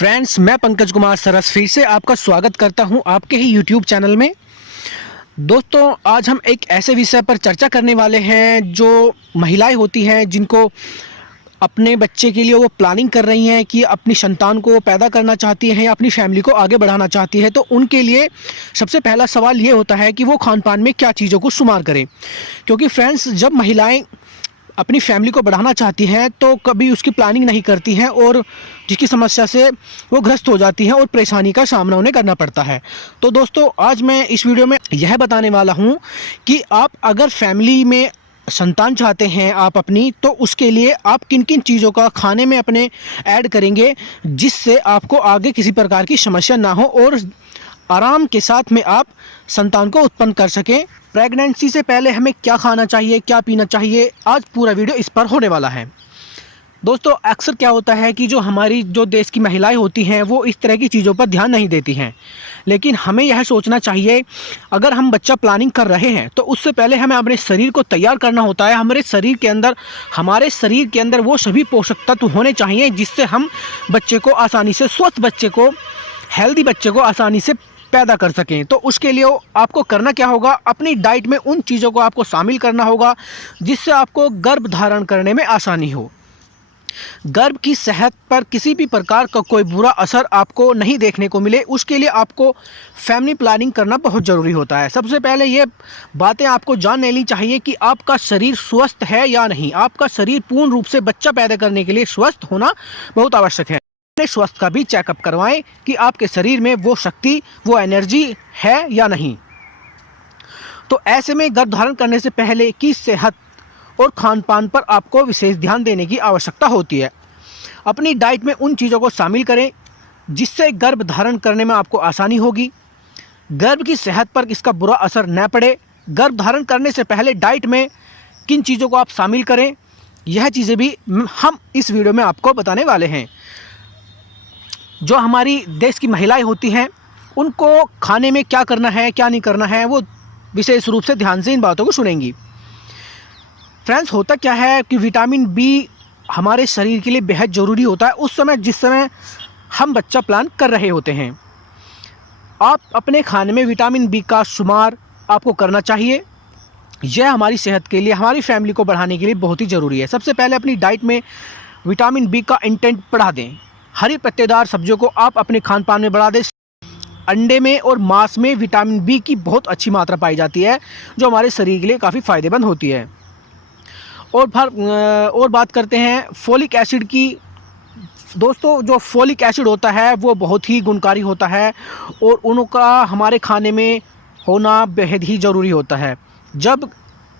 Friends, मैं पंकज कुमार सरस फिर से आपका स्वागत करता हूं आपके ही यूट्यूब चैनल में। दोस्तों, आज हम एक ऐसे विषय पर चर्चा करने वाले हैं जो महिलाएं होती हैं जिनको अपने बच्चे के लिए वो प्लानिंग कर रही हैं कि अपनी संतान को पैदा करना चाहती हैं या अपनी फैमिली को आगे बढ़ाना चाहती है। तो उनके लिए सबसे पहला सवाल ये होता है कि वो खान पान में क्या चीज़ों को शुमार करें, क्योंकि फ्रेंड्स, जब महिलाएं अपनी फैमिली को बढ़ाना चाहती हैं तो कभी उसकी प्लानिंग नहीं करती हैं और जिसकी समस्या से वो ग्रस्त हो जाती हैं और परेशानी का सामना उन्हें करना पड़ता है। तो दोस्तों, आज मैं इस वीडियो में यह बताने वाला हूं कि आप अगर फैमिली में संतान चाहते हैं आप अपनी, तो उसके लिए आप किन किन चीज़ों का खाने में अपने ऐड करेंगे जिससे आपको आगे किसी प्रकार की समस्या ना हो और आराम के साथ में आप संतान को उत्पन्न कर सकें। प्रेगनेंसी से पहले हमें क्या खाना चाहिए, क्या पीना चाहिए, आज पूरा वीडियो इस पर होने वाला है। दोस्तों, अक्सर क्या होता है कि जो देश की महिलाएं होती हैं वो इस तरह की चीज़ों पर ध्यान नहीं देती हैं, लेकिन हमें यह सोचना चाहिए अगर हम बच्चा प्लानिंग कर रहे हैं तो उससे पहले हमें अपने शरीर को तैयार करना होता है। हमारे शरीर के अंदर वो सभी पोषक तत्व होने चाहिए जिससे हम बच्चे को आसानी से, स्वस्थ बच्चे को, हेल्दी बच्चे को आसानी से पैदा कर सकें। तो उसके लिए आपको करना क्या होगा, अपनी डाइट में उन चीज़ों को आपको शामिल करना होगा जिससे आपको गर्भ धारण करने में आसानी हो। गर्भ की सेहत पर किसी भी प्रकार का कोई बुरा असर आपको नहीं देखने को मिले, उसके लिए आपको फैमिली प्लानिंग करना बहुत ज़रूरी होता है। सबसे पहले ये बातें आपको जान लेनी चाहिए कि आपका शरीर स्वस्थ है या नहीं। आपका शरीर पूर्ण रूप से बच्चा पैदा करने के लिए स्वस्थ होना बहुत आवश्यक है। स्वास्थ्य का भी चेकअप करवाएं कि आपके शरीर में वो शक्ति, वो एनर्जी है या नहीं। तो ऐसे में गर्भ धारण करने से पहले की सेहत और खान पान पर आपको विशेष ध्यान देने की आवश्यकता होती है। अपनी डाइट में उन चीज़ों को शामिल करें जिससे गर्भ धारण करने में आपको आसानी होगी, गर्भ की सेहत पर इसका बुरा असर न पड़े। गर्भ धारण करने से पहले डाइट में किन चीज़ों को आप शामिल करें, यह चीज़ें भी हम इस वीडियो में आपको बताने वाले हैं। जो हमारी देश की महिलाएं होती हैं उनको खाने में क्या करना है, क्या नहीं करना है, वो विशेष रूप से ध्यान से इन बातों को सुनेंगी। फ्रेंड्स, होता क्या है कि विटामिन बी हमारे शरीर के लिए बेहद ज़रूरी होता है उस समय जिस समय हम बच्चा प्लान कर रहे होते हैं। आप अपने खाने में विटामिन बी का शुमार आपको करना चाहिए। यह हमारी सेहत के लिए, हमारी फैमिली को बढ़ाने के लिए बहुत ही ज़रूरी है। सबसे पहले अपनी डाइट में विटामिन बी का इंटेंट बढ़ा दें। हरी पत्तेदार सब्जियों को आप अपने खान पान में बढ़ा दें। अंडे में और मांस में विटामिन बी की बहुत अच्छी मात्रा पाई जाती है जो हमारे शरीर के लिए काफ़ी फ़ायदेमंद होती है। और बात करते हैं फोलिक एसिड की। दोस्तों, जो फोलिक एसिड होता है वो बहुत ही गुणकारी होता है और उनका हमारे खाने में होना बेहद ही ज़रूरी होता है। जब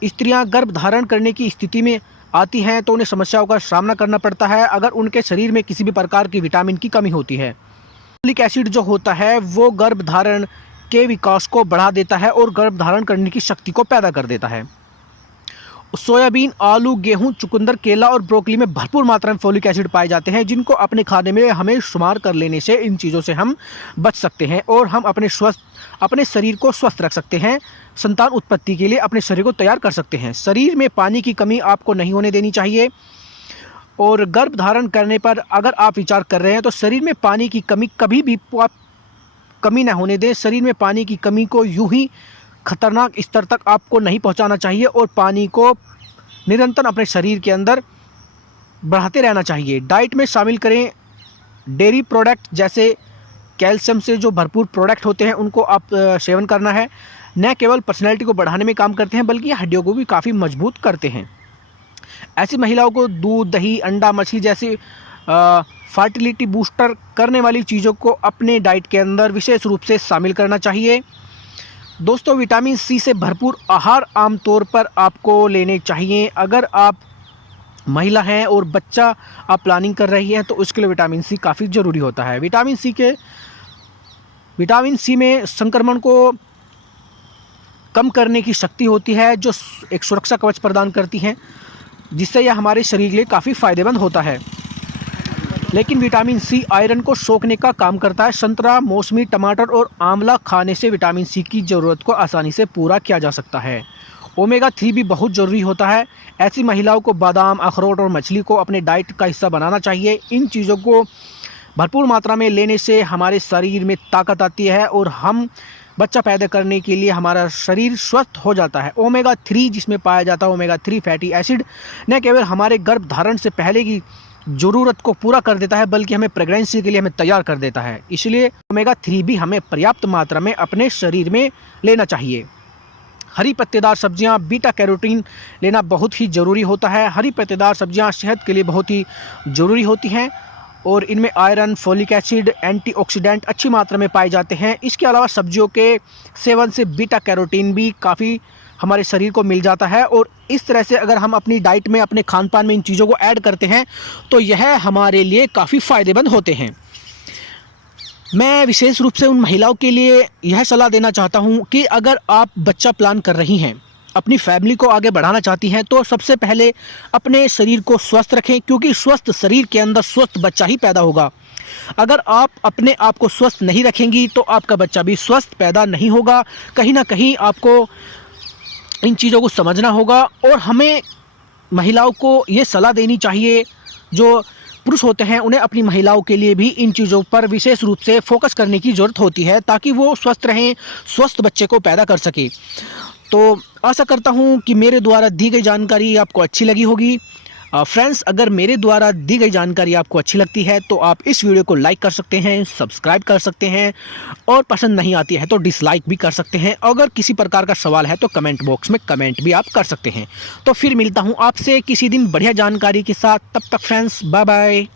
स्त्रियां गर्भ धारण करने की स्थिति में आती हैं तो उन्हें समस्याओं का सामना करना पड़ता है अगर उनके शरीर में किसी भी प्रकार की विटामिन की कमी होती है। फोलिक एसिड जो होता है वो गर्भ धारण के विकास को बढ़ा देता है और गर्भ धारण करने की शक्ति को पैदा कर देता है। सोयाबीन, आलू, गेहूं, चुकंदर, केला और ब्रोकली में भरपूर मात्रा में फोलिक एसिड पाए जाते हैं जिनको अपने खाने में हमें शुमार कर लेने से इन चीज़ों से हम बच सकते हैं और हम अपने शरीर को स्वस्थ रख सकते हैं। संतान उत्पत्ति के लिए अपने शरीर को तैयार कर सकते हैं। शरीर में पानी की कमी आपको नहीं होने देनी चाहिए और गर्भ धारण करने पर अगर आप विचार कर रहे हैं तो शरीर में पानी की कमी कभी भी आप कमी ना होने दें। शरीर में पानी की कमी को यूं ही खतरनाक स्तर तक आपको नहीं पहुंचाना चाहिए और पानी को निरंतर अपने शरीर के अंदर बढ़ाते रहना चाहिए। डाइट में शामिल करें डेयरी प्रोडक्ट, जैसे कैल्शियम से जो भरपूर प्रोडक्ट होते हैं उनको आप सेवन करना है। न केवल पर्सनैलिटी को बढ़ाने में काम करते हैं बल्कि हड्डियों को भी काफ़ी मजबूत करते हैं। ऐसी महिलाओं को दूध, दही, अंडा, मछली जैसी फर्टिलिटी बूस्टर करने वाली चीज़ों को अपने डाइट के अंदर विशेष रूप से शामिल करना चाहिए। दोस्तों, विटामिन सी से भरपूर आहार आमतौर पर आपको लेने चाहिए। अगर आप महिला हैं और बच्चा आप प्लानिंग कर रही हैं तो उसके लिए विटामिन सी काफ़ी ज़रूरी होता है। विटामिन सी में संक्रमण को कम करने की शक्ति होती है जो एक सुरक्षा कवच प्रदान करती है जिससे यह हमारे शरीर के लिए काफ़ी फ़ायदेमंद होता है। लेकिन विटामिन सी आयरन को सोखने का काम करता है। संतरा, मौसमी, टमाटर और आंवला खाने से विटामिन सी की ज़रूरत को आसानी से पूरा किया जा सकता है। ओमेगा 3 भी बहुत ज़रूरी होता है। ऐसी महिलाओं को बादाम, अखरोट और मछली को अपने डाइट का हिस्सा बनाना चाहिए। इन चीज़ों को भरपूर मात्रा में लेने से हमारे शरीर में ताकत आती है और हम बच्चा पैदा करने के लिए हमारा शरीर स्वस्थ हो जाता है। ओमेगा 3 जिसमें पाया जाता है ओमेगा 3 फैटी एसिड न केवल हमारे गर्भ धारण से पहले की ज़रूरत को पूरा कर देता है बल्कि हमें प्रेगनेंसी के लिए हमें तैयार कर देता है। इसलिए ओमेगा 3 भी हमें पर्याप्त मात्रा में अपने शरीर में लेना चाहिए। हरी पत्तेदार सब्जियां, बीटा कैरोटीन लेना बहुत ही ज़रूरी होता है। हरी पत्तेदार सब्जियां सेहत के लिए बहुत ही ज़रूरी होती हैं और इनमें आयरन, फोलिक एसिड, एंटीऑक्सीडेंट अच्छी मात्रा में पाए जाते हैं। इसके अलावा सब्जियों के सेवन से बीटा कैरोटीन भी काफ़ी हमारे शरीर को मिल जाता है और इस तरह से अगर हम अपनी डाइट में, अपने खान पान में इन चीज़ों को ऐड करते हैं तो यह हमारे लिए काफ़ी फ़ायदेमंद होते हैं। मैं विशेष रूप से उन महिलाओं के लिए यह सलाह देना चाहता हूं कि अगर आप बच्चा प्लान कर रही हैं, अपनी फैमिली को आगे बढ़ाना चाहती हैं, तो सबसे पहले अपने शरीर को स्वस्थ रखें, क्योंकि स्वस्थ शरीर के अंदर स्वस्थ बच्चा ही पैदा होगा। अगर आप अपने आप को स्वस्थ नहीं रखेंगी तो आपका बच्चा भी स्वस्थ पैदा नहीं होगा। कहीं ना कहीं आपको इन चीज़ों को समझना होगा और हमें महिलाओं को ये सलाह देनी चाहिए, जो पुरुष होते हैं उन्हें अपनी महिलाओं के लिए भी इन चीज़ों पर विशेष रूप से फोकस करने की ज़रूरत होती है ताकि वो स्वस्थ रहें, स्वस्थ बच्चे को पैदा कर सके। तो आशा करता हूँ कि मेरे द्वारा दी गई जानकारी आपको अच्छी लगी होगी। फ्रेंड्स, अगर मेरे द्वारा दी गई जानकारी आपको अच्छी लगती है तो आप इस वीडियो को लाइक कर सकते हैं, सब्सक्राइब कर सकते हैं और पसंद नहीं आती है तो डिसलाइक भी कर सकते हैं। अगर किसी प्रकार का सवाल है तो कमेंट बॉक्स में कमेंट भी आप कर सकते हैं। तो फिर मिलता हूं आपसे किसी दिन बढ़िया जानकारी के साथ। तब तक फ्रेंड्स, बाय बाय।